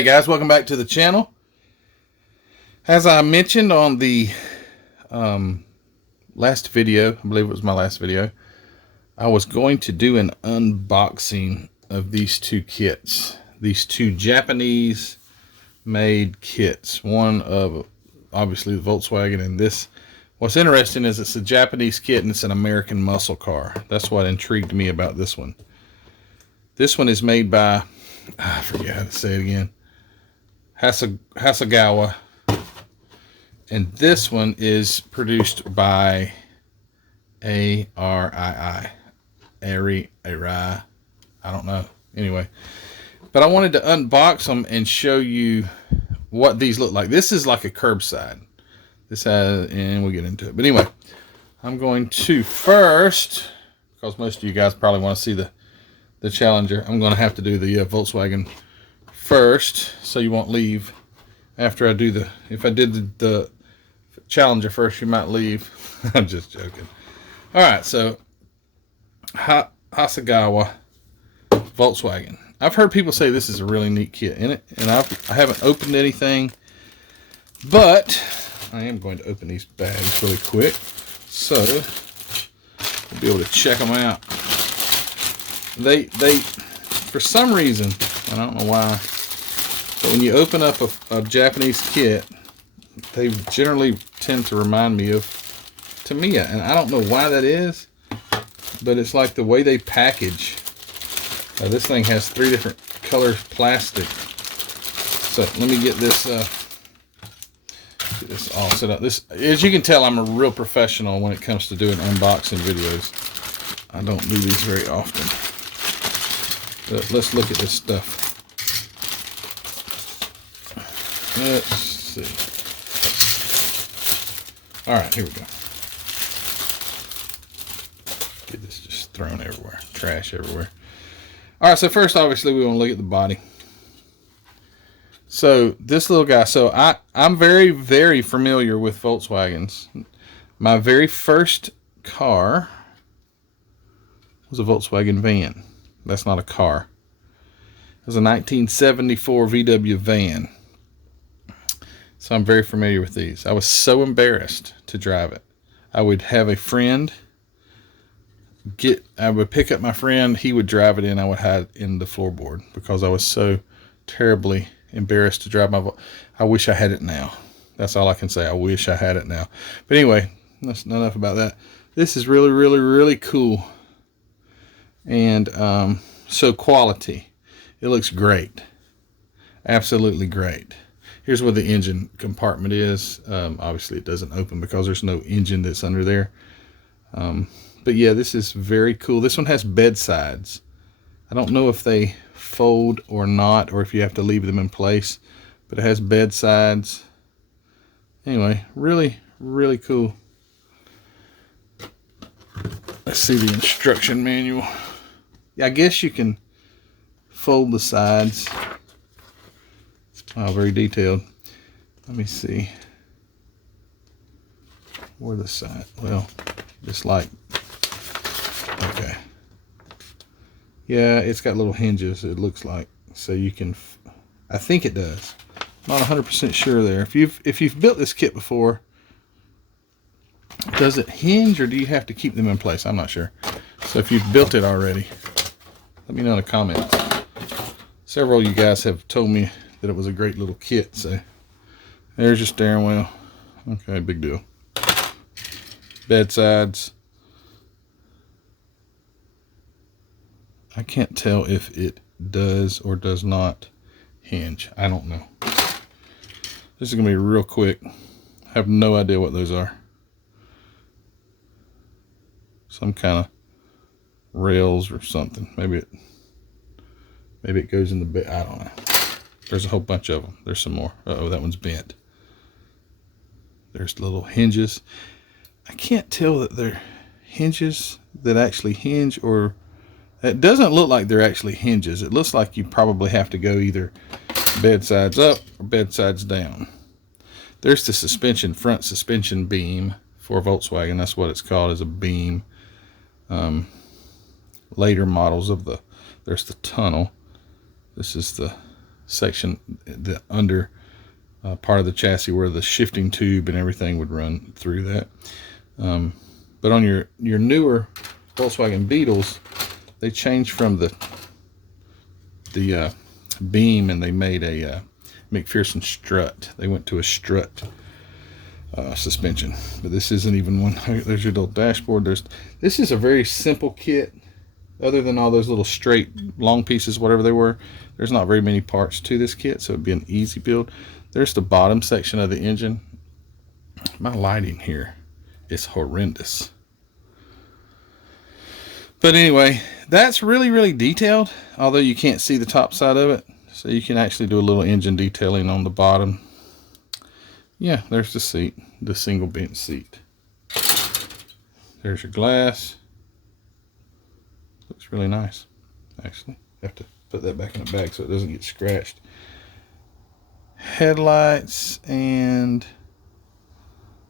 Hey guys, welcome back to the channel. As I mentioned on the last video, I believe it was my last video, I was going to do an unboxing of these two kits. These two Japanese made kits. One of obviously the Volkswagen, and this, what's interesting is it's a Japanese kit and it's an American muscle car. That's what intrigued me about this one. This one is made by, I forget how to say it again, Hasagawa, and this one is produced by ARII, I don't know. Anyway, but I wanted to unbox them and show you what these look like. This is like a curbside. This has, and we'll get into it. But anyway, I'm going to first, because most of you guys probably want to see the Challenger, I'm going to have to do the Volkswagen first, so you won't leave after I do if I did the Challenger first, you might leave. I'm just joking. All right, so Asagawa Volkswagen. I've heard people say this is a really neat kit in it, and I haven't opened anything, but I am going to open these bags really quick, so we'll be able to check them out. They for some reason, I don't know why, but when you open up a Japanese kit, they generally tend to remind me of Tamiya, and I don't know why that is, but it's like the way they package. This thing has 3 different colors plastic. So let me get this all set up. This, as you can tell, I'm a real professional when it comes to doing unboxing videos. I don't do these very often. But let's look at this stuff. Let's see. All right, here we go. Get this just thrown everywhere. Trash everywhere. All right, so first, obviously, we want to look at the body. So this little guy, so I'm very, very familiar with Volkswagens. My very first car was a Volkswagen van. That's not a car. It was a 1974 VW van. So I'm very familiar with these. I was so embarrassed to drive it. I would have a friend I would pick up my friend, he would drive it in, I would hide in the floorboard because I was so terribly embarrassed to drive my I wish I had it now. That's all I can say. I wish I had it now. But anyway, that's not enough about that. This is really, really, really cool. And so quality. It looks great. Absolutely great. Here's where the engine compartment is. Obviously it doesn't open because there's no engine that's under there. But yeah, this is very cool. This one has bedsides. I don't know if they fold or not, or if you have to leave them in place, but it has bedsides. Anyway, really, really cool. Let's see the instruction manual. Yeah, I guess you can fold the sides. Wow, very detailed. Let me see. Where the side? Well, just like, okay. Yeah, it's got little hinges, it looks like. So you can, I think it does. I'm not 100% sure there. If you've built this kit before, does it hinge or do you have to keep them in place? I'm not sure. So if you've built it already, let me know in the comments. Several of you guys have told me that it was a great little kit. So there's your steering wheel. Okay, big deal. Bedsides. I can't tell if it does or does not hinge. I don't know. This is going to be real quick. I have no idea what those are. Some kind of rails or something. Maybe it goes in the bed. I don't know. There's a whole bunch of them. There's some more. Uh-oh, that one's bent. There's little hinges. I can't tell that they're hinges that actually hinge, or it doesn't look like they're actually hinges. It looks like you probably have to go either bedsides up or bedsides down. There's the suspension, front suspension beam for Volkswagen. That's what it's called, is a beam. Later models of there's the tunnel. This is the section, the under part of the chassis where the shifting tube and everything would run through that. But on your newer Volkswagen Beetles, they changed from the beam and they made a McPherson strut. They went to a strut suspension, but this isn't even one. There's your little dashboard. This is a very simple kit. Other than all those little straight long pieces, whatever they were, there's not very many parts to this kit, so it'd be an easy build. There's the bottom section of the engine. My lighting here is horrendous. But anyway, that's really detailed, although you can't see the top side of it. So you can actually do a little engine detailing on the bottom. Yeah, there's the seat, the single bench seat. There's your glass. Looks really nice, actually. Have to put that back in the bag so it doesn't get scratched. Headlights and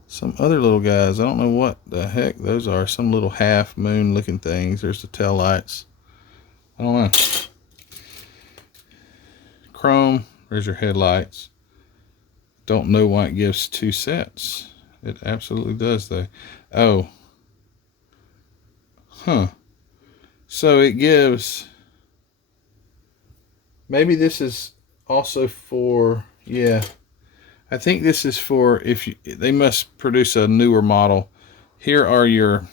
some other little guys. I don't know what the heck those are. Some little half moon looking things. There's the tail lights. I don't know. Chrome. There's your headlights. Don't know why it gives two sets. It absolutely does though. Oh. Huh. So it gives, maybe this is also for, yeah, I think this is for if you, they must produce a newer model. Here are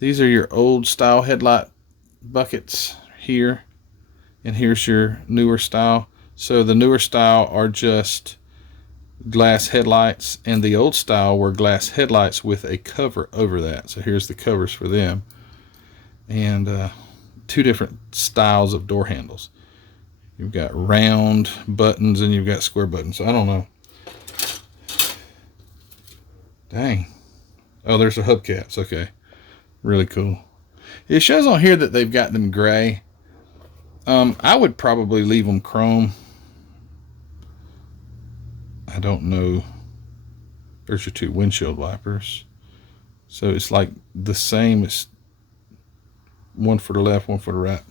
these are your old style headlight buckets here, and here's your newer style. So the newer style are just glass headlights, and the old style were glass headlights with a cover over that. So here's the covers for them. And two different styles of door handles. You've got round buttons and you've got square buttons. I don't know. Dang. Oh, there's the hubcaps. Okay. Really cool. It shows on here that they've got them gray. I would probably leave them chrome. I don't know. There's your two windshield wipers. So it's like the same as one for the left, one for the right.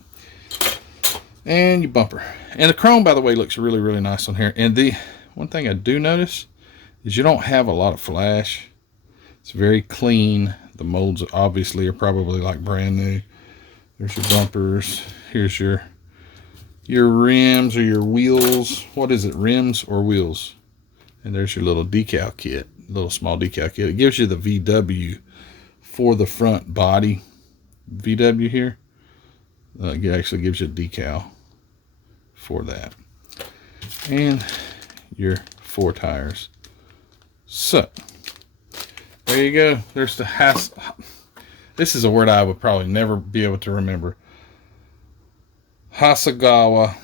And your bumper. And the chrome, by the way, looks really nice on here. And the one thing I do notice is you don't have a lot of flash. It's very clean. The molds obviously are probably like brand new. There's your bumpers. Here's your rims or your wheels. What is it, rims or wheels? And there's your little decal kit, little small decal kit. It gives you the VW for the front body. VW here. It actually gives you a decal for that. And your 4 tires. So, there you go. There's the this is a word I would probably never be able to remember. Hasegawa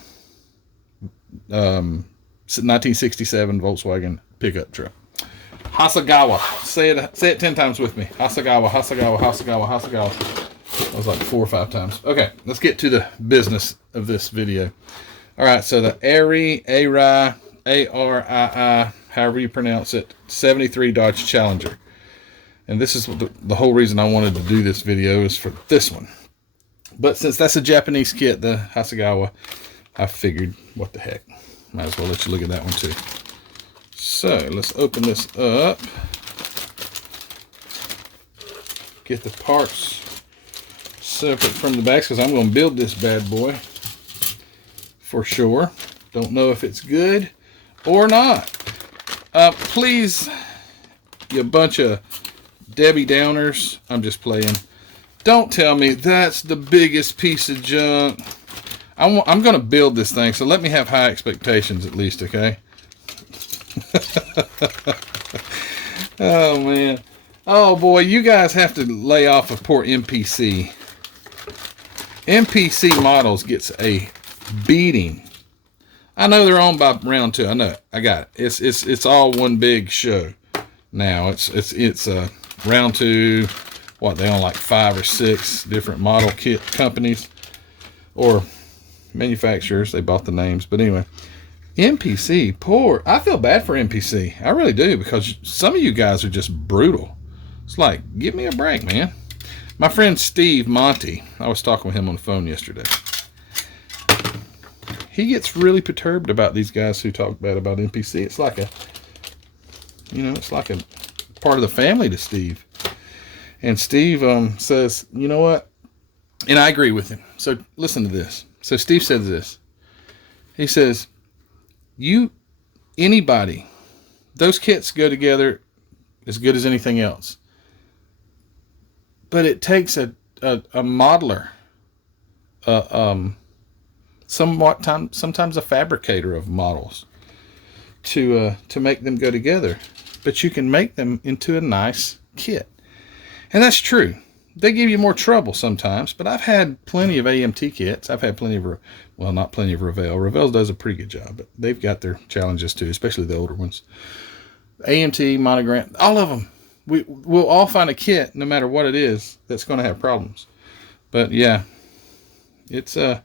1967 Volkswagen pickup truck. Hasegawa. Say it 10 times with me. Hasegawa, Hasegawa, Hasegawa, Hasegawa. That was like 4 or 5 times. Okay, let's get to the business of this video. All right, so the ARII, A-R-I-I, however you pronounce it, 73 Dodge Challenger. And this is the whole reason I wanted to do this video is for this one. But since that's a Japanese kit, the Hasegawa, I figured, what the heck. Might as well let you look at that one too. So let's open this up. Get the parts separate from the backs because I'm going to build this bad boy for sure. Don't know if it's good or not. Please, you bunch of Debbie Downers, I'm just playing. Don't tell me that's the biggest piece of junk. I'm going to build this thing, so let me have high expectations at least, okay? Oh, man. Oh, boy, you guys have to lay off of poor MPC. MPC Models gets a beating. I know they're owned by Round 2. I know. I got it. It's all one big show now. It's Round 2. What, they own like 5 or 6 different model kit companies or manufacturers. They bought the names. But anyway, MPC, poor. I feel bad for MPC. I really do, because some of you guys are just brutal. It's like, give me a break, man. My friend Steve Monty, I was talking with him on the phone yesterday. he gets really perturbed about these guys who talk bad about NPC. It's like a, it's like a part of the family to Steve. And Steve says, you know what? And I agree with him. So listen to this. So Steve says this. He says, anybody, those kits go together as good as anything else. But it takes a modeler, sometimes a fabricator of models to make them go together. But you can make them into a nice kit. And that's true. They give you more trouble sometimes, but I've had plenty of AMT kits. I've had plenty of, well, not plenty of Revell. Revell does a pretty good job, but they've got their challenges too, especially the older ones. AMT, Monogram, all of them. We'll all find a kit, no matter what it is, that's going to have problems. But yeah, it's a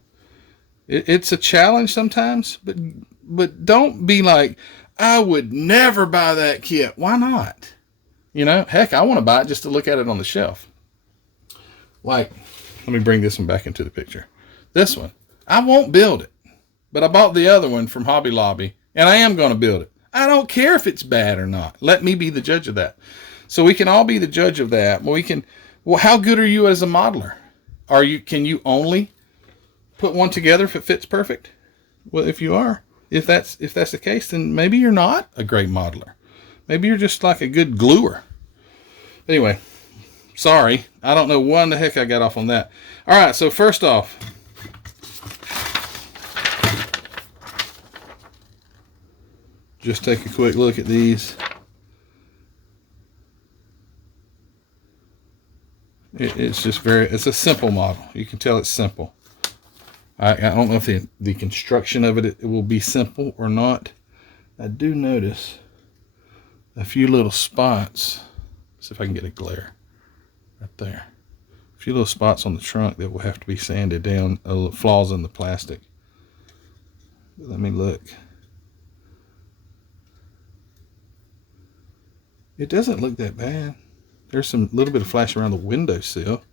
challenge sometimes, but don't be like, I would never buy that kit. Why not? Heck, I want to buy it just to look at it on the shelf. Like, let me bring this one back into the picture. This one, I won't build it, but I bought the other one from Hobby Lobby, and I am going to build it. I don't care if it's bad or not. Let me be the judge of that. So we can all be the judge of that. Well, how good are you as a modeler? Can you only put one together if it fits perfect? Well, if that's the case, then maybe you're not a great modeler. Maybe you're just like a good gluer. Anyway, sorry. I don't know when the heck I got off on that. All right, so first off, just take a quick look at these. It's a simple model. You can tell it's simple. I don't know if the construction of it will be simple or not. I do notice a few little spots. See if I can get a glare right there. A few little spots on the trunk that will have to be sanded down, flaws in the plastic. Let me look. It doesn't look that bad. There's some little bit of flash around the windowsill.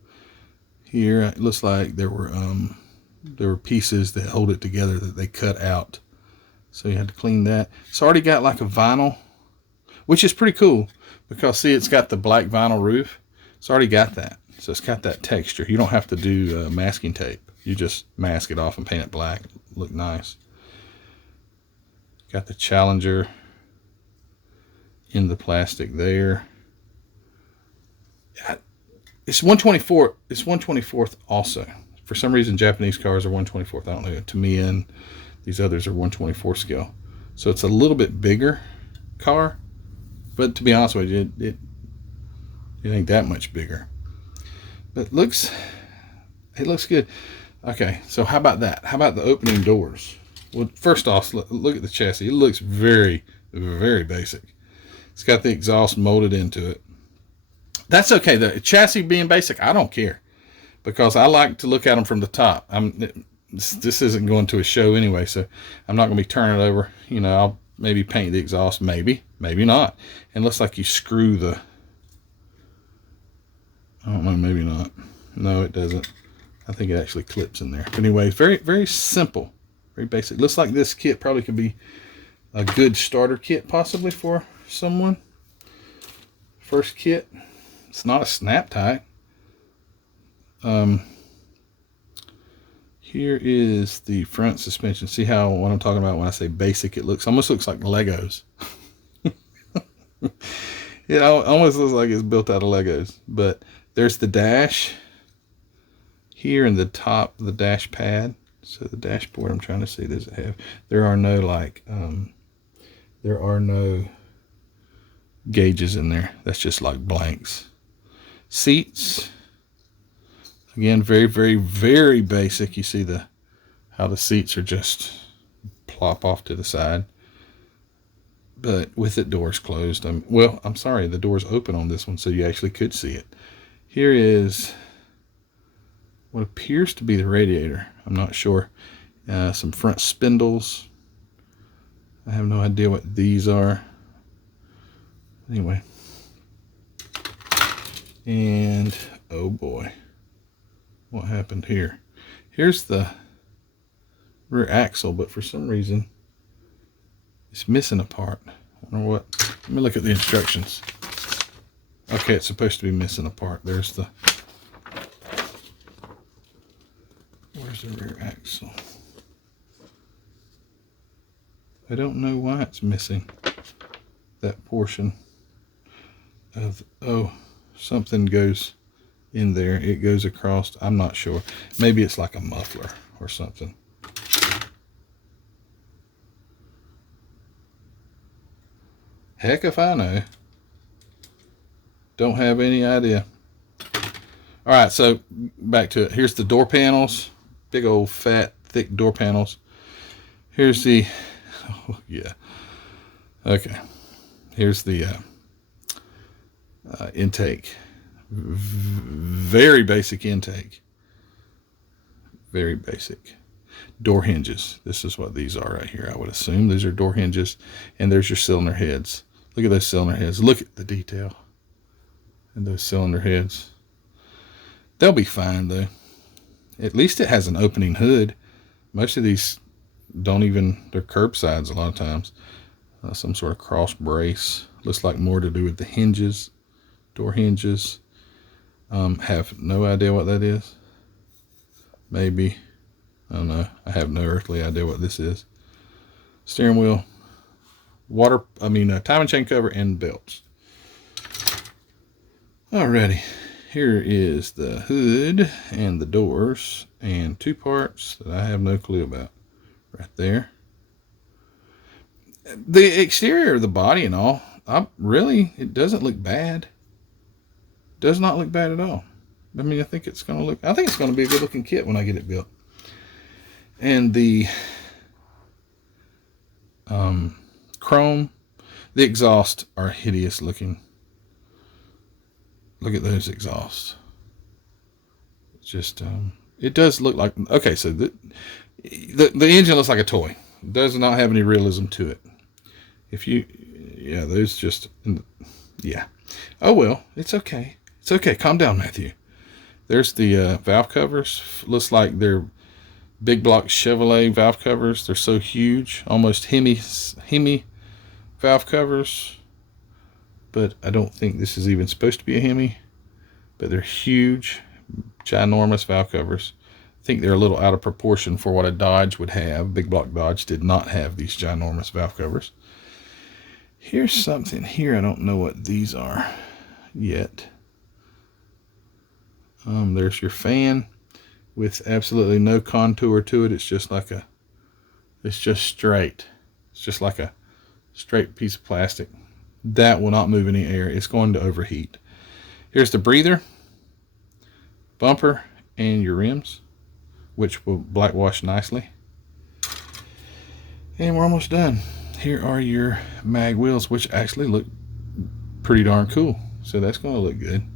Here it looks like there were pieces that hold it together that they cut out. So you had to clean that. It's already got like a vinyl, which is pretty cool because see, it's got the black vinyl roof. It's already got that. So it's got that texture. You don't have to do masking tape. You just mask it off and paint it black. Look nice. Got the Challenger in the plastic there. It's 1/24. It's 1/24 also. For some reason, Japanese cars are 1/24. I don't know. To me, and these others are 1/24 scale. So it's a little bit bigger car, but to be honest with you, it ain't that much bigger. But it looks good. Okay, so how about that? How about the opening doors? Well, first off, look at the chassis. It looks very, very basic. It's got the exhaust molded into it. That's okay. The chassis being basic, I don't care because I like to look at them from the top. This isn't going to a show anyway, so I'm not going to be turning it over. I'll maybe paint the exhaust, maybe not. And it looks like you screw the, I don't know, maybe not. No, it doesn't. I think it actually clips in there. But anyway, very, very simple, very basic. Looks like this kit probably could be a good starter kit possibly for someone. First kit. It's not a snap tie. Here is the front suspension. See what I'm talking about when I say basic? It almost looks like Legos. It almost looks like it's built out of Legos. But there's the dash here in the top of the dash pad. So the dashboard, I'm trying to see, does it have? There are no gauges in there. That's just like blanks. Seats, again, very, very, very basic. You see how the seats are just plop off to the side, but with it doors closed. I'm sorry, the door's open on this one, so you actually could see it. Here is what appears to be the radiator. I'm not sure. Some front spindles. I have no idea what these are. Anyway. And oh boy, what happened here? Here's the rear axle, but for some reason it's missing a part. I wonder what. Let me look at the instructions. Okay, it's supposed to be missing a part. There's the, where's the rear axle? I don't know why it's missing that portion of, oh, something goes in there. It goes across, I'm not sure. Maybe it's like a muffler or something. Heck if I know. Don't have any idea. All right, so back to it. Here's the door panels. Big old fat, thick door panels. Here's the, oh yeah. Okay. Here's the intake. Very basic intake. Very basic. Door hinges. This is what these are right here. I would assume these are door hinges. And there's your cylinder heads. Look at those cylinder heads. Look at the detail in those cylinder heads. They'll be fine though. At least it has an opening hood. Most of these don't even, they're curbsides a lot of times. Some sort of cross brace. Looks like more to do with the hinges, door hinges. Have no idea what that is. Maybe, I don't know. I have no earthly idea what this is. Steering wheel, timing chain cover, and belts. Alrighty, here is the hood and the doors and two parts that I have no clue about. Right there. The exterior of the body and all, it doesn't look bad. Does not look bad at all. I mean, I think it's going to be a good looking kit when I get it built. And the chrome, the exhausts are hideous looking. Look at those exhausts. It's just, it does look like, okay, so the engine looks like a toy. It does not have any realism to it. Those just, yeah. Oh well, it's okay. It's okay. Calm down, Matthew. There's the valve covers. Looks like they're big block Chevrolet valve covers. They're so huge, almost Hemi valve covers. But I don't think this is even supposed to be a Hemi. But they're huge, ginormous valve covers. I think they're a little out of proportion for what a Dodge would have. Big block Dodge did not have these ginormous valve covers. Here's something here. I don't know what these are yet. There's your fan with absolutely no contour to it. It's just like it's just straight. It's just like a straight piece of plastic. That will not move any air. It's going to overheat. Here's the breather, bumper, and your rims, which will blackwash nicely. And we're almost done. Here are your mag wheels, which actually look pretty darn cool. So that's going to look good.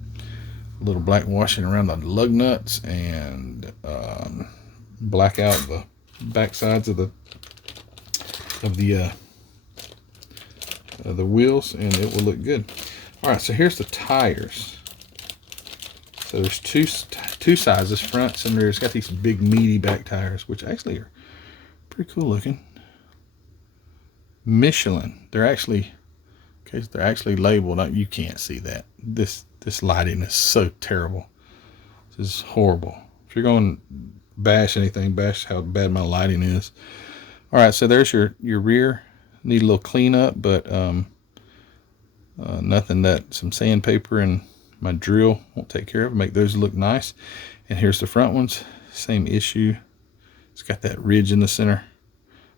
A little black washing around the lug nuts and black out the back sides of the wheels, and it will look good. All right, so here's the tires. So there's two sizes, fronts and rears. Got these big meaty back tires, which actually are pretty cool looking. Michelin. They're actually labeled. You can't see that. This lighting is so terrible. This is horrible. If you're going to bash anything, bash how bad my lighting is. All right, so there's your rear. Need a little cleanup, but nothing that some sandpaper and my drill won't take care of. Make those look nice. And here's the front ones. Same issue. It's got that ridge in the center.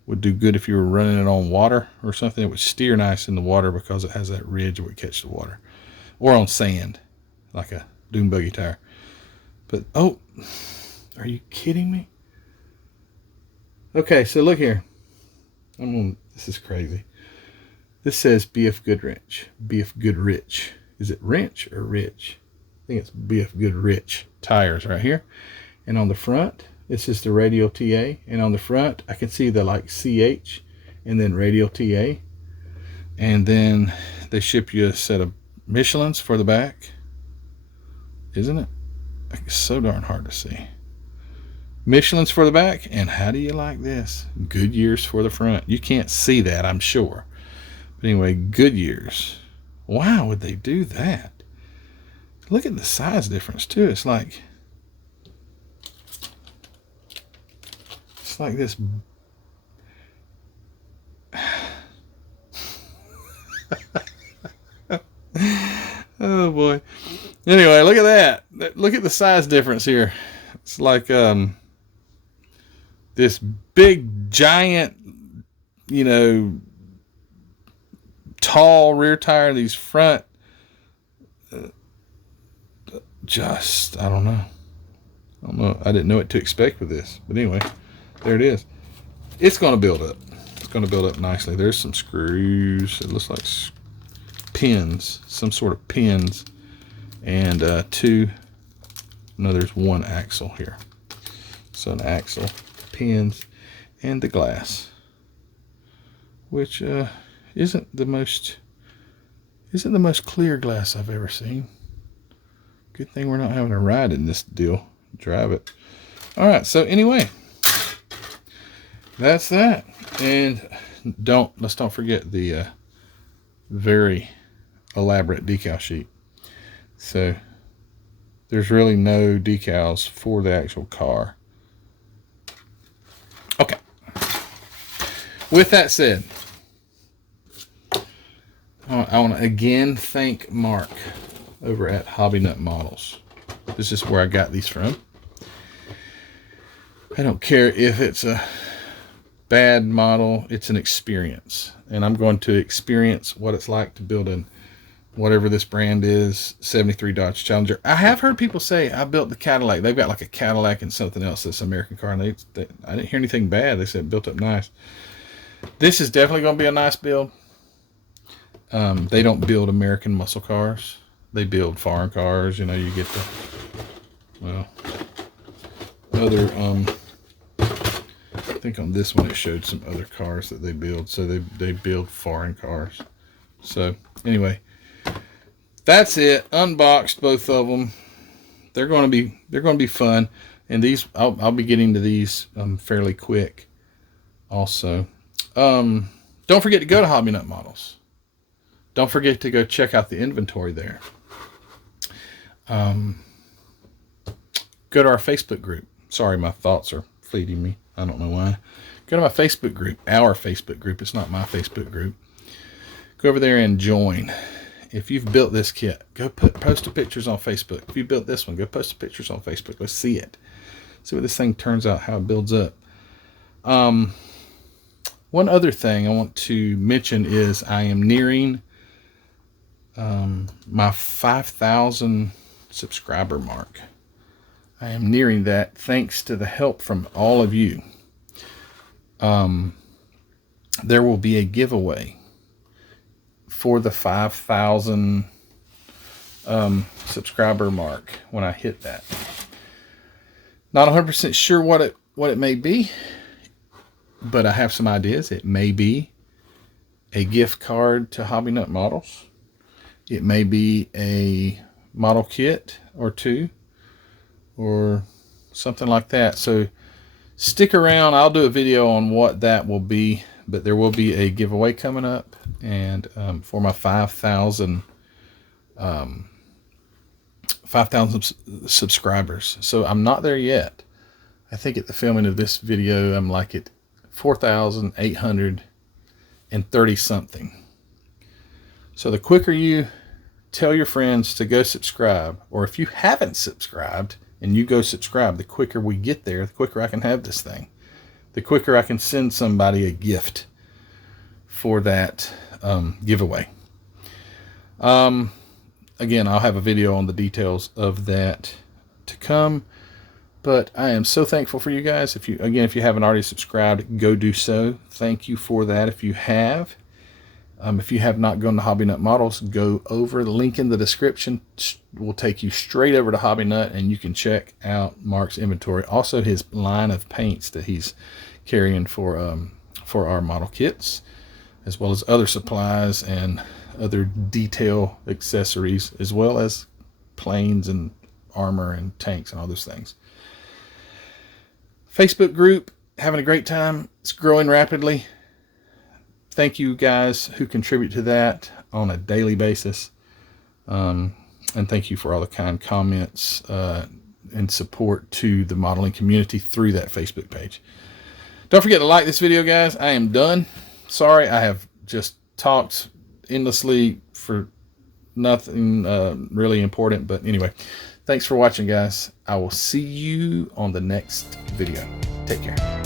Would do good if you were running it on water or something. It would steer nice in the water because it has that ridge that would catch the water. Or on sand, like a dune buggy tire. But, oh, are you kidding me? Okay, so look here. This is crazy. This says BF Goodrich. BF Goodrich. Is it wrench or rich? I think it's BF Goodrich tires right here. And on the front, this is the radial TA. And on the front, I can see the like CH and then radial TA. And then they ship you a set of Michelins for the back. Isn't it? It's so darn hard to see. Michelin's for the back, and how do you like this? Goodyear's for the front. You can't see that, I'm sure. But anyway, Goodyear's. Why would they do that? Look at the size difference too. It's like this. Oh boy. Anyway, look at that. Look at the size difference here. It's like this big giant, you know, tall rear tire, these front just I don't know. I didn't know what to expect with this. But anyway, there it is. It's going to build up. It's going to build up nicely. There's some screws. It looks like pins, some sort of pins, and there's one axle here. So an axle, pins, and the glass, which isn't the most clear glass I've ever seen. Good thing we're not having a ride in this deal. Drive it. All right. So anyway, that's that. And let's don't forget the very elaborate decal sheet. So there's really no decals for the actual car. Okay. With that said, I want to again thank Mark over at Hobby Nut Models. This is where I got these from. I don't care if it's a bad model, it's an experience. And I'm going to experience what it's like to build in whatever this brand is, 73 Dodge Challenger. I have heard people say, I built the Cadillac. They've got like a Cadillac and something else that's an American car. And I didn't hear anything bad. They said it built up nice. This is definitely going to be a nice build. They don't build American muscle cars. They build foreign cars. You know, you get the, well, other, I think on this one it showed some other cars that they build. So they build foreign cars. So anyway, that's it. Unboxed both of them. They're going to be fun. And these, I'll be getting to these fairly quick. Also, don't forget to go to Hobby Nut Models. Don't forget to go check out the inventory there. Go to our Facebook group. Sorry, my thoughts are fleeting me. I don't know why. Go to my Facebook group, our Facebook group. It's not my Facebook group. Go over there and join. If you've built this kit, go post the pictures on Facebook. If you built this one, go post the pictures on Facebook. Let's see it. See what this thing turns out, how it builds up. One other thing I want to mention is I am nearing my 5,000 subscriber mark. I am nearing that thanks to the help from all of you. There will be a giveaway for the 5,000 subscriber mark when I hit that. Not 100% sure what it may be, but I have some ideas. It may be a gift card to Hobby Nut Models. It may be a model kit or two or something like that. So stick around. I'll do a video on what that will be, but there will be a giveaway coming up, and for my 5,000 subscribers. So I'm not there yet. I think at the filming of this video, I'm like at 4,830 something. So the quicker you tell your friends to go subscribe, or if you haven't subscribed and you go subscribe, the quicker we get there, the quicker I can have this thing. The quicker I can send somebody a gift for that giveaway. Again, I'll have a video on the details of that to come. But I am so thankful for you guys. If you haven't already subscribed, go do so. Thank you for that. If you have not gone to Hobby Nut Models, go over. The link in the description will take you straight over to Hobby Nut, and you can check out Mark's inventory. Also, his line of paints that he's carrying for our model kits, as well as other supplies and other detail accessories, as well as planes and armor and tanks and all those things. Facebook group, having a great time. It's growing rapidly. Thank you guys who contribute to that on a daily basis. And thank you for all the kind comments and support to the modeling community through that Facebook page. Don't forget to like this video, guys. I am done. Sorry, I have just talked endlessly for nothing really important. But anyway, thanks for watching, guys. I will see you on the next video. Take care.